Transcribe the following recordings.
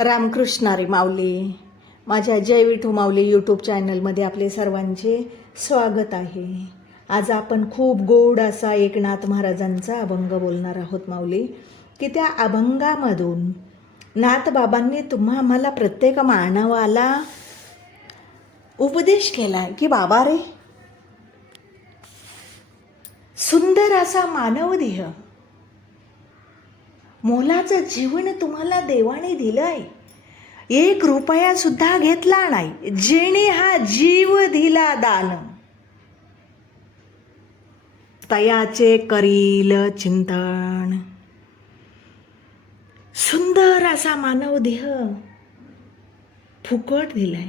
रामकृष्णारी माऊली. माझ्या जय विठू माऊली यूट्यूब चॅनलमध्ये आपले सर्वांचे स्वागत आहे. आज आपण खूप गोड असा एकनाथ महाराजांचा अभंग बोलणार आहोत माऊली. की त्या अभंगामधून नाथबाबांनी तुम्हा आम्हाला प्रत्येक मानवाला उपदेश केला की बाबा रे सुंदर असा मानव देह मोलाचं जीवन तुम्हाला देवाने दिलंय. एक रुपया सुद्धा घेतला नाही. जेणे हा जीव दिला दान. तयाचे करील चिंतन. सुंदर असा मानव देह फुकट दिलाय.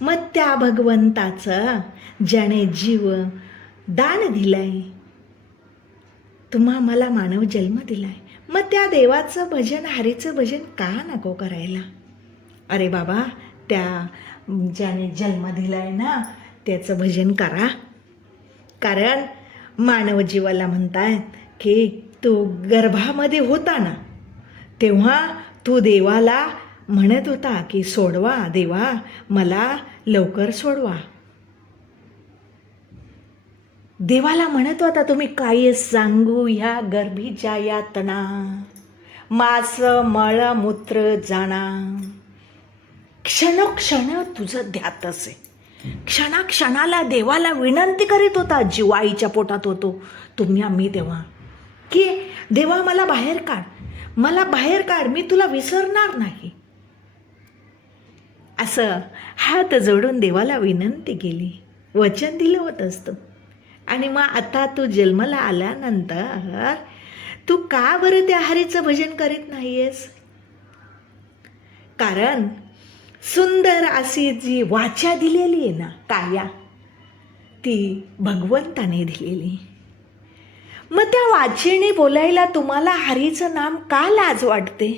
मग त्या भगवंताचं ज्याने जीव दान दिलाय तुम्हा मला मानव जन्म दिलाय. मग त्या देवाचं भजन हरीचं भजन का नको करायला? अरे बाबा त्या ज्याने जन्म दिलाय ना त्याचं भजन करा. कारण मानव जीवाला म्हणतायत की तो गर्भामध्ये होता ना तेव्हा तू देवाला म्हणत होता की सोडवा देवा मला लवकर सोडवा. देवाला म्हणत होता तुम्ही काय सांगू ह्या गर्भीच्या यातना. मास मळ मूत्र जाणा. क्षणोक्षण तुझं ध्यात असे. क्षणाक्षणाला देवाला विनंती करीत होता जीवाईच्या पोटात होतो. तुम्ही आम्ही तेव्हा की देवा मला बाहेर काढ. मला बाहेर काढ. मी तुला विसरणार नाही. असं हात जोडून देवाला विनंती केली. वचन दिलं होत असतं. आणि मग आता तू जन्माला आल्यानंतर तू का बरं त्या हरीचं भजन करीत नाहीयेस? कारण सुंदर अशी जी वाचा दिलेली आहे ना काया ती भगवंताने दिलेली. मग त्या वाचेने बोलायला तुम्हाला हरीचं नाम का लाज वाटते?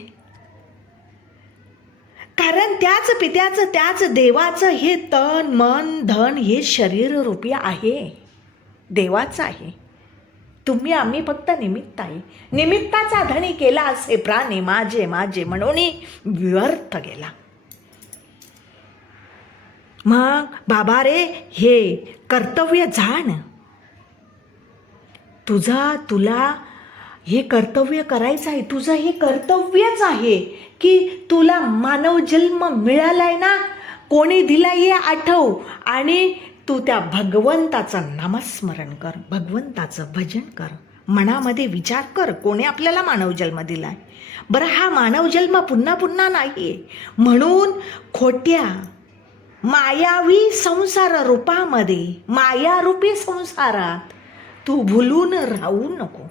कारण त्याच पित्याचं त्याच देवाचं हे तन मन धन हे शरीर रूपी आहे. देवाचा आहे. तुम्ही आम्ही फक्त निमित्त आहे. निमित्ताचा धणी केला असे प्राणी माझे माझे म्हणून व्यर्थ गेला. मग बाबा रे हे कर्तव्य जाण तुझा तुला हे कर्तव्य करायचं आहे. तुझं हे कर्तव्यच आहे की तुला मानव जन्म मिळालाय ना? कोणी दिला हे आठव आणि तू त्या भगवंताचं नामस्मरण कर भगवंताचं भजन कर. मनामध्ये विचार कर कोणी आपल्याला मानव जन्म दिलाय? बरं हा मानव जन्म पुन्हा पुन्हा नाही आहे म्हणून खोट्या मायावी संसार रूपामध्ये मायारूपी संसारात तू भुलून राहू नको.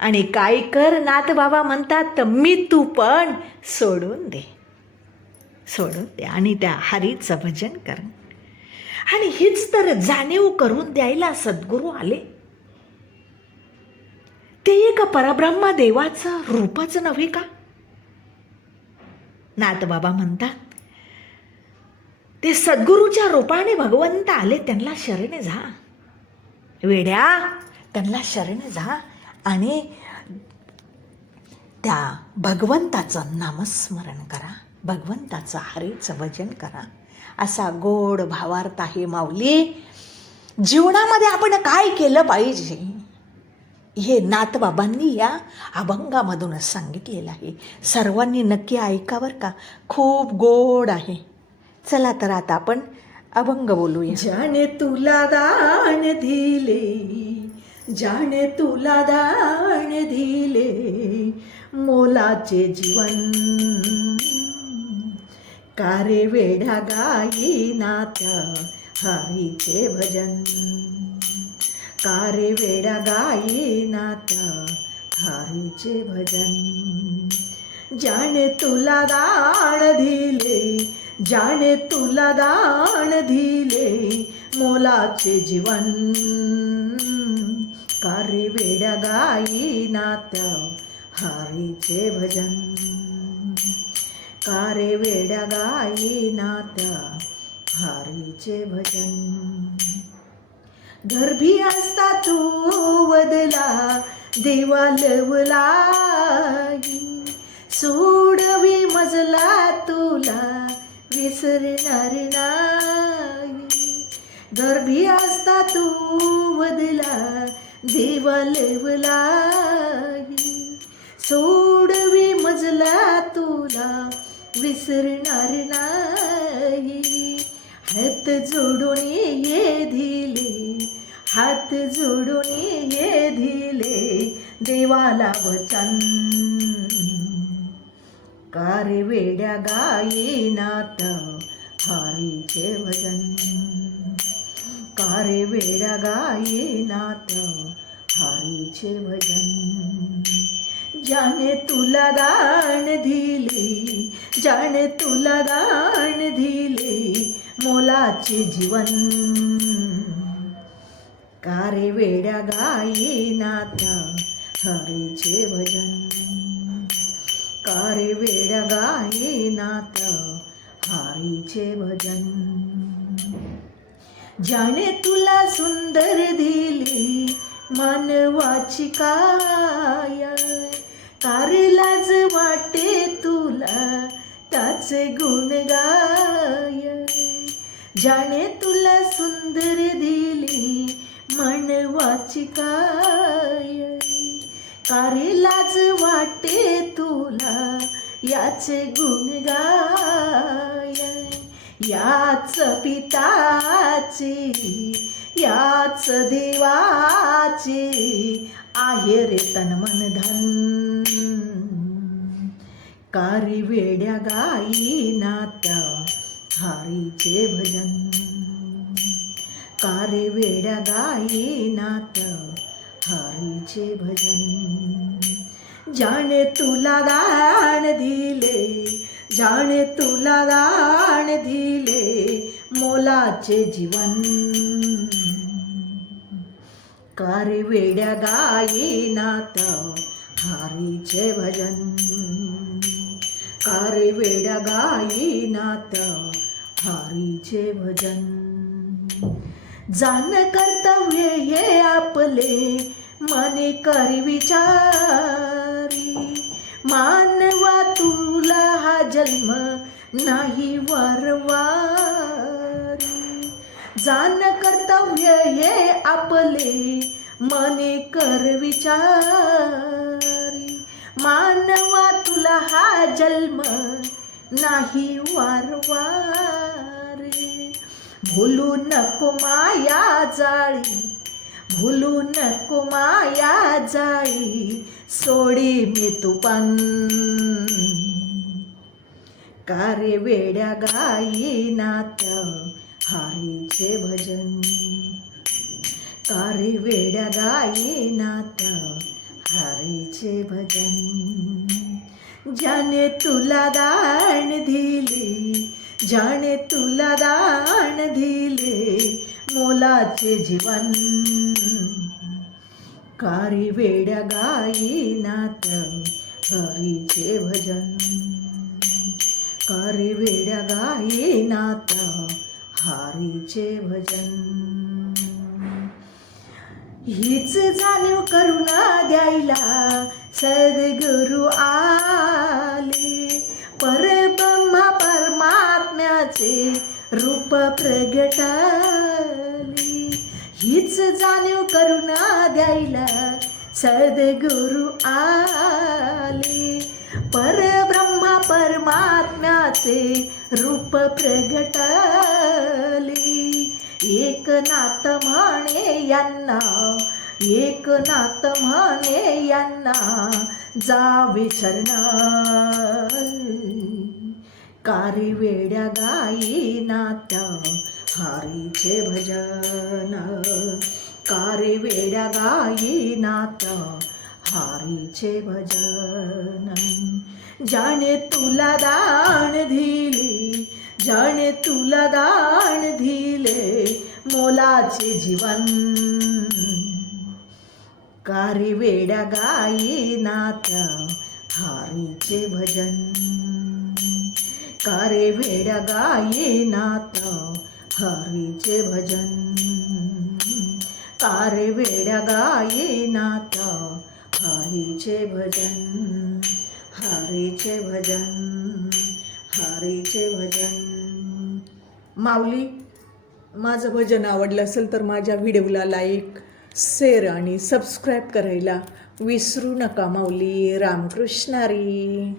आणि काय कर नाथ बाबा म्हणतात मी तू पण सोडून दे सोडून दे. आणि त्या हरीचं भजन कर. आणि हीच तर जाणीव करून द्यायला सद्गुरू आले. ते एक परब्रह्म देवाचं रूपच नव्हे का? नाथ बाबा म्हणतात ते सद्गुरूच्या रूपाने भगवंत आले त्यांना शरणे जा. वेड्या त्यांना शरणे जा आणि त्या भगवंताचं नामस्मरण करा भगवंताचं हरीचं भजन करा. असा गोड भावार्थ आहे माऊली. जीवनामध्ये आपण काय केलं पाहिजे? हे नातबाबांनी या अभंगामधूनच सांगितलेलं आहे. सर्वांनी नक्की ऐकावर का. खूप गोड आहे. चला तर आता आपण अभंग बोलूया. जाने तुला दान दिले जाने तुला दान दिले मोलाचे जीवन कारे वेढा गाई नात्या हरीचे भजन. कारे वेडा गाई नात्या हरीचे भजन. जाने तुला दाण दिले जाने तुला दाण दिले मोलाचे जीवन. कारे वेड्या गाई नात्या हरीचे भजन. कारे वेड्या गाई नात्या हारीचे भजन. गर्भी असता तू वदला देवा लवलाई सोडवी मजला तुला विसरणार नाही. गर्भी असता तू वदला देवा लेवलाई सोडवी मजला तुला विसरणार नाही हात जोडून ये दिले हात जोडून ये दिले देवाला वचन. कारे वेड्या गाई नात हारीचे भजन कारे वेड्या गाई नात हारीचे भजन ज्याने तुला दान दिली ज्याने तुला दान दिली मोलाचे जीवन. कारे वेड्या गायी नाता हरीचे भजन. कारे वेड्या गाई नाता हरीचे भजन. ज्याने तुला सुंदर दिली मानवाची काय कारे लाज वाटे तुला त्याचे गुण गाय. ज्याने तुला सुंदर दिली मानवाची काय. कारे लाज वाटे तुला याचे गुण गाय. याच पिताची याच देवाची आहे रे तन मन धन. कारी वेड्या गायी नात्या हरीचे भजन. कारे वेड्या गायी नात हरीचे भजन. जाणे तुला दान दिले जाणे तुला दान दिले मोलाचे जीवन. कारे वेड्या गायी नात हरीचे भजन. कारे वेड्या गायी नात हारीचे भजन जाण कर्तव्य हे आपले मने करी विचारी. मानवा तुला हा जन्म नाही वरवारी. जाण कर्तव्य हे आपले मने कर विचार. हा जन्म नाही वारवार. भुलू नको माया जाळी भुलू नको माया जाळी सोडी मी तुपन. कारे वेड्या गायी नात हारीचे भजन. कारे वेड्या गायी नात हारीचे भजन. ज्याने तुला दान दिले ज्याने तुला दान दिले मोलाचे जीवन. कारी वेड्या गायी नात हरीचे भजन. कारी वेड्या गायी नात हरीचे भजन. हीच जाणीव करुणा द्यायला सद्गुरु आले. परब्रह्मा परमात्म्याचे रूप प्रगटले. हीच जाणीव करुणा द्यायला सद्गुरु आले. परब्रह्मा परमात्म्याचे रूप प्रगटले. एकनाथ म्हणे यांना एकनाथ म्हणे यांना जावे शरणार कारी वेड्या गायी नात्या हारीचे भजन. कारी वेड्या गायी नात्या हारीचे भजन. जाणे तुला दान दिली जाणे तुला दान दिले मोलाचे जीवन. कारी वेड्या गायी नात्या हारीचे भजन. कारे वेड्या गायी नात हरीचे भजन. कारे वेड्या गायी नात हरीचे भजन. हरीचे भजन हरीचे भजन. माऊली माझं भजन आवडलं असेल तर माझ्या व्हिडिओला लाईक शेअर आणि सबस्क्राईब करायला विसरू नका माऊली. रामकृष्णारी